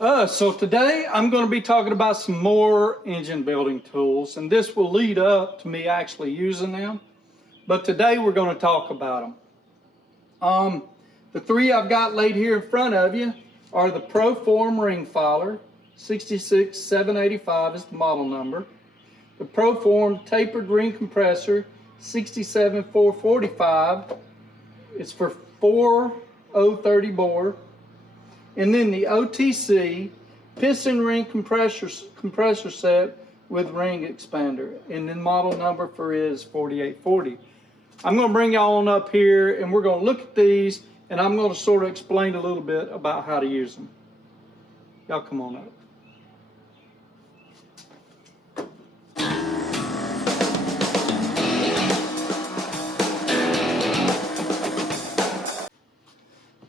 So today I'm going to be talking about some more engine building tools, and this will lead up to me actually using them. But today we're going to talk about them. The three I've got laid here in front of you are the Proform ring filer, 66785 is the model number. The Proform tapered ring compressor, 67445. It's for 4030 bore. And then the OTC piston ring compressor set with ring expander. And the model number for it is 4840. I'm going to bring y'all on up here and we're going to look at these and I'm going to sort of explain a little bit about how to use them. Y'all come on up.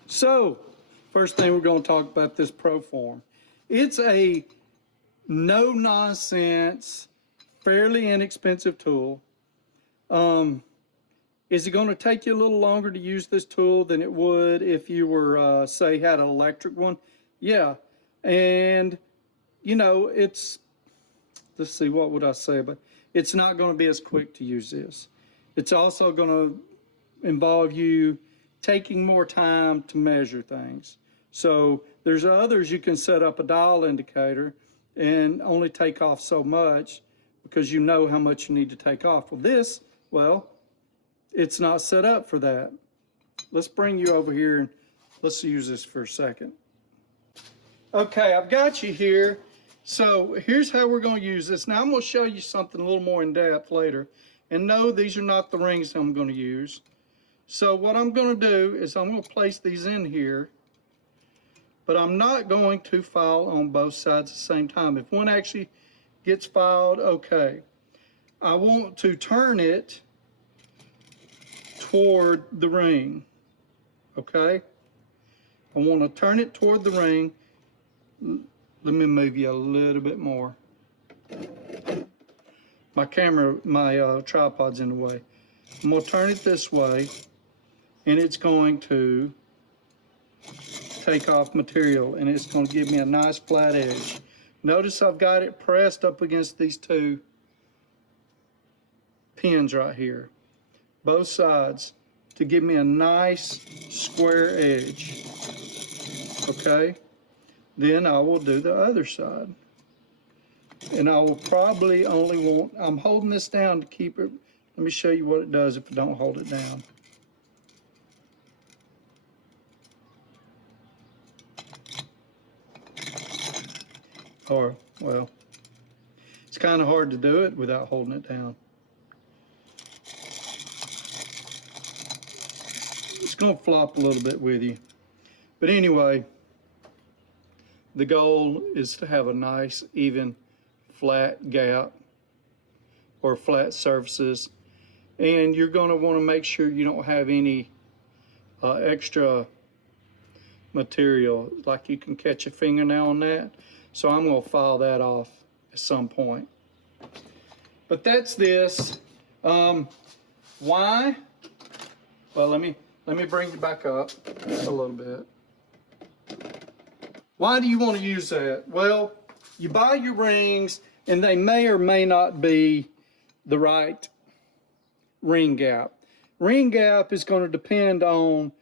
So, first thing we're going to talk about this Proform. It's a no-nonsense, fairly inexpensive tool. Is it going to take you a little longer to use this tool than it would if you were, say, had an electric one? Yeah. And, you know, let's see, what would I say about it? It's not going to be as quick to use this. It's also going to involve you taking more time to measure things. So there's others you can set up a dial indicator and only take off so much because you know how much you need to take off. Well, this, it's not set up for that. Let's bring you over here and let's use this for a second. Okay, I've got you here. So here's how we're going to use this. Now I'm going to show you something a little more in depth later. And no, these are not the rings I'm going to use. So what I'm going to do is I'm going to place these in here, but I'm not going to file on both sides at the same time. If one actually gets filed, okay. I want to turn it toward the ring, okay? I want to turn it toward the ring. Let me move you a little bit more. My tripod's in the way. I'm going to turn it this way. And it's going to take off material and it's going to give me a nice flat edge. Notice I've got it pressed up against these two pins right here, both sides, to give me a nice square edge. Okay, then I will do the other side. And I will probably only want, I'm holding this down to keep it. Let me show you what it does if I don't hold it down. Or, well, it's kind of hard to do it without holding it down. It's going to flop a little bit with you. But anyway, the goal is to have a nice, even, flat gap or flat surfaces. And you're going to want to make sure you don't have any extra material, like you can catch a fingernail on that. So I'm going to file that off at some point. But that's this. Why? Well, let me bring you back up a little bit. Why do you want to use that? Well, you buy your rings and they may or may not be the right ring gap. Ring gap is going to depend on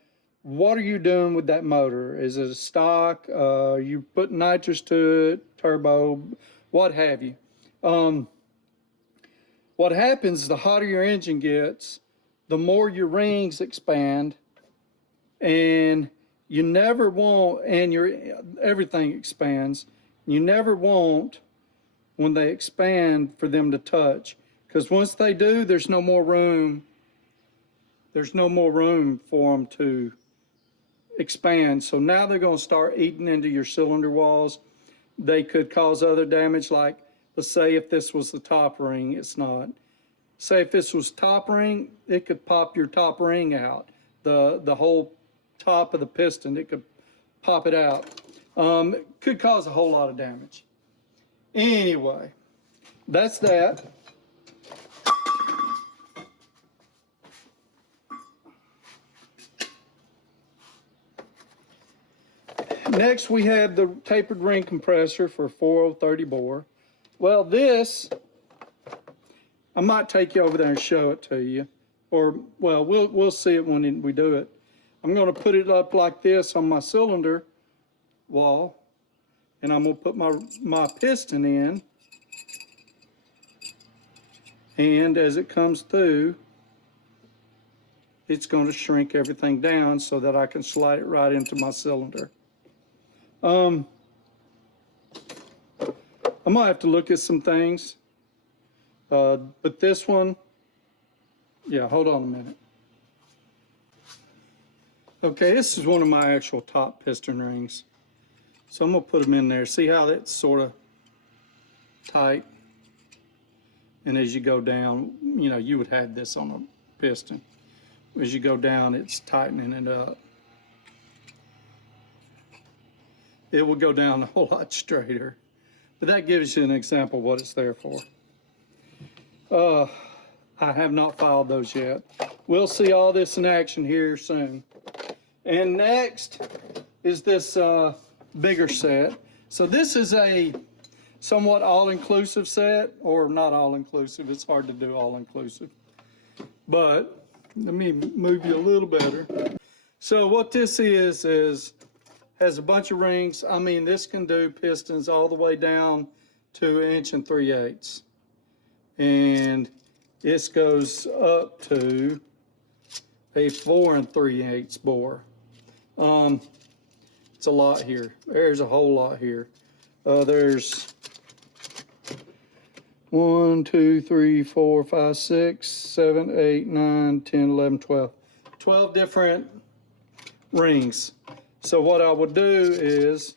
what are you doing with that motor? Is it a stock? You put nitrous to it, turbo, what have you. What happens, the hotter your engine gets, the more your rings expand, and you never want, and everything expands. You never want, when they expand, for them to touch. Because once they do, there's no more room. There's no more room for them to expand. So now they're going to start eating into your cylinder walls. They could cause other damage, like, let's say if this was the top ring, it's not. Say if this was top ring, it could pop your top ring out. The whole top of the piston, it could pop it out. It could cause a whole lot of damage. Anyway, that's that. Next, we have the tapered ring compressor for 4030 bore. Well, this, I might take you over there and show it to you. Or, well, we'll see it when we do it. I'm going to put it up like this on my cylinder wall, and I'm going to put my piston in. And as it comes through, it's going to shrink everything down so that I can slide it right into my cylinder. I'm gonna have to look at some things, but this one, yeah, hold on a minute. Okay, this is one of my actual top piston rings. So I'm gonna put them in there. See how that's sort of tight? And as you go down, you know, you would have this on a piston. As you go down, it's tightening it up. It will go down a whole lot straighter. But that gives you an example of what it's there for. I have not filed those yet. We'll see all this in action here soon. And next is this bigger set. So this is a somewhat all-inclusive set, or not all-inclusive. It's hard to do all-inclusive. But let me move you a little better. So what this is has a bunch of rings. I mean, this can do pistons all the way down to 1 3/8. And this goes up to a 4 3/8 bore. It's a lot here. There's a whole lot here. There's 1, 2, 3, 4, 5, 6, 7, 8, 9, 10, 11, 12. 12 different rings. So what I would do is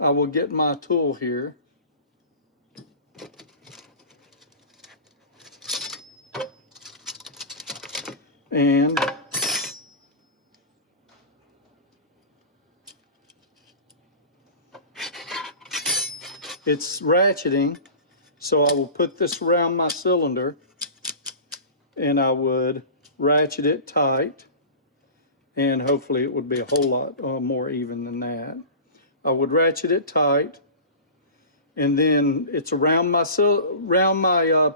I will get my tool here. And it's ratcheting, so I will put this around my cylinder and I would ratchet it tight, and hopefully it would be a whole lot more even than that. I would ratchet it tight, and then it's around my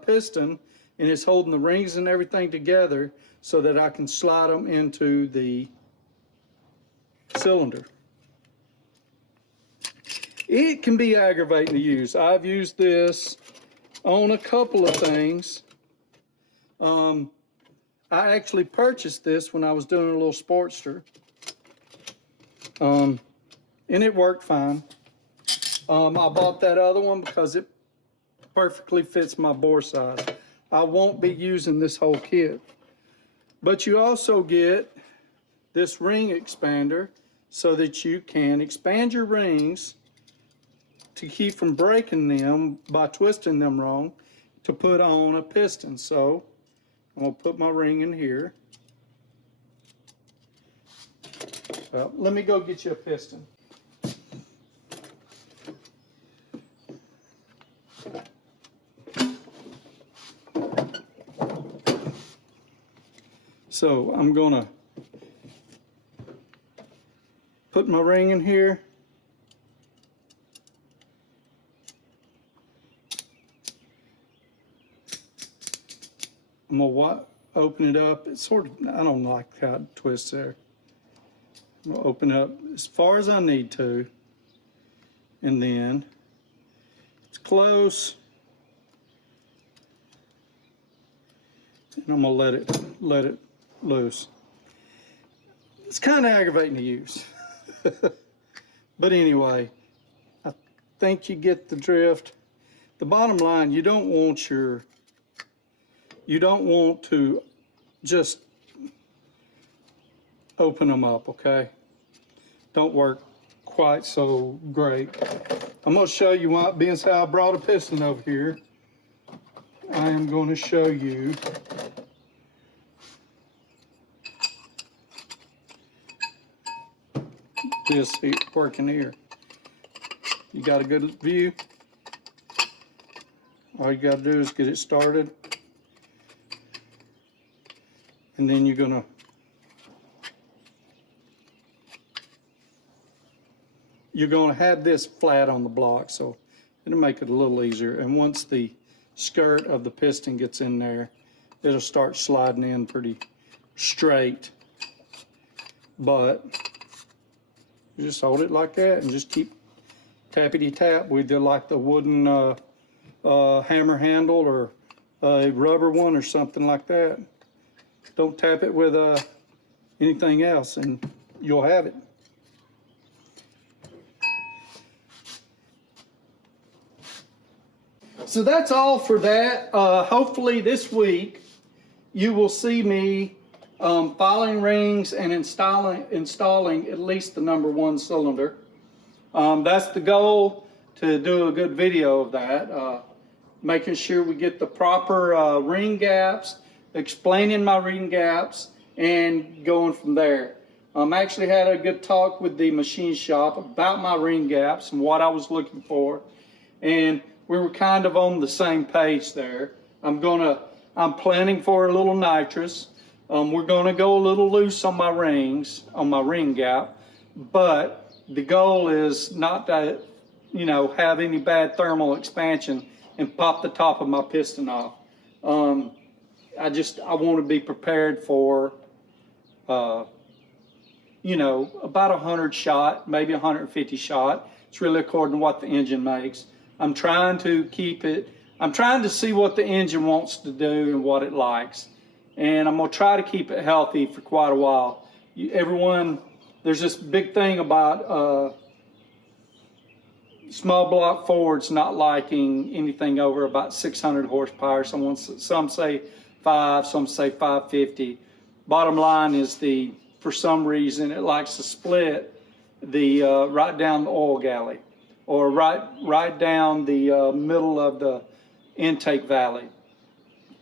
piston, and it's holding the rings and everything together so that I can slide them into the cylinder. It can be aggravating to use. I've used this on a couple of things. I actually purchased this when I was doing a little Sportster. And it worked fine. I bought that other one because it perfectly fits my bore size. I won't be using this whole kit. But you also get this ring expander so that you can expand your rings to keep from breaking them by twisting them wrong to put on a piston. So I'm going to put my ring in here. Let me go get you a piston. So I'm going to put my ring in here. I'm going to open it up. It's sort of, I don't like how it twists there. I'm going to open it up as far as I need to. And then it's close. And I'm going to let it loose. It's kind of aggravating to use. But anyway, I think you get the drift. The bottom line, you don't want to just open them up, okay? Don't work quite so great. I'm going to show you why, being as how I brought a piston over here. I am going to show you this working here. You got a good view? All you got to do is get it started. And then you're going to you're going to have this flat on the block, so it'll make it a little easier. And once the skirt of the piston gets in there, it'll start sliding in pretty straight. But you just hold it like that and just keep tappity tap with like the wooden hammer handle or a rubber one or something like that. Don't tap it with anything else and you'll have it. So that's all for that. Hopefully this week you will see me filing rings and installing at least the #1 cylinder. That's the goal, to do a good video of that. Making sure we get the proper ring gaps, explaining my ring gaps, and going from there. Actually had a good talk with the machine shop about my ring gaps and what I was looking for, and we were kind of on the same page there. I'm planning for a little nitrous. We're gonna go a little loose on my rings, on my ring gap, but the goal is not to, have any bad thermal expansion and pop the top of my piston off. I want to be prepared for, about 100 shot, maybe 150 shot. It's really according to what the engine makes. I'm trying to see what the engine wants to do and what it likes. And I'm gonna try to keep it healthy for quite a while. There's this big thing about small block Fords not liking anything over about 600 horsepower. Some say 5, some say 550. Bottom line is for some reason it likes to split right down the oil galley, or right down the middle of the intake valley.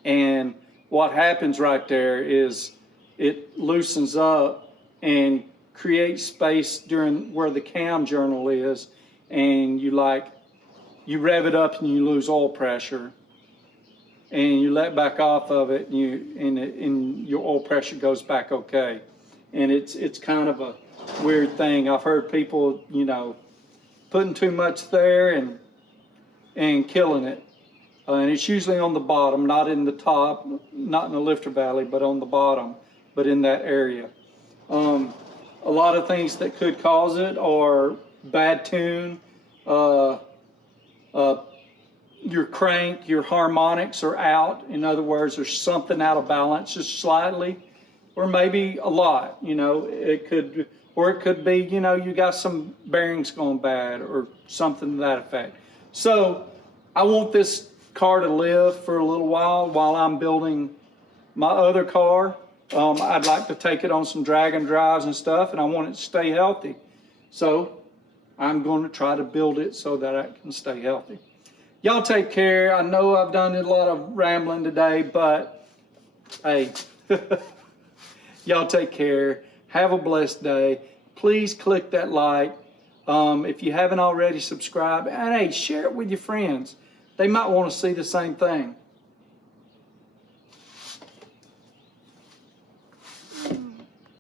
And what happens right there is it loosens up and creates space during where the cam journal is, and you rev it up and you lose oil pressure, and you let back off of it, and your oil pressure goes back okay. And it's kind of a weird thing. I've heard people, putting too much there and killing it. And it's usually on the bottom, not in the top, not in the lifter valley, but on the bottom, but in that area. A lot of things that could cause it are bad tune, your crank, your harmonics are out. In other words, there's something out of balance just slightly, or maybe a lot. It could be, you got some bearings going bad or something to that effect. So I want this car to live for a little while I'm building my other car. I'd like to take it on some drag and drives and stuff, and I want it to stay healthy. So I'm going to try to build it so that I can stay healthy. Y'all take care. I know I've done a lot of rambling today, but hey, y'all take care. Have a blessed day. Please click that like. If you haven't already subscribed, and hey, share it with your friends. They might want to see the same thing.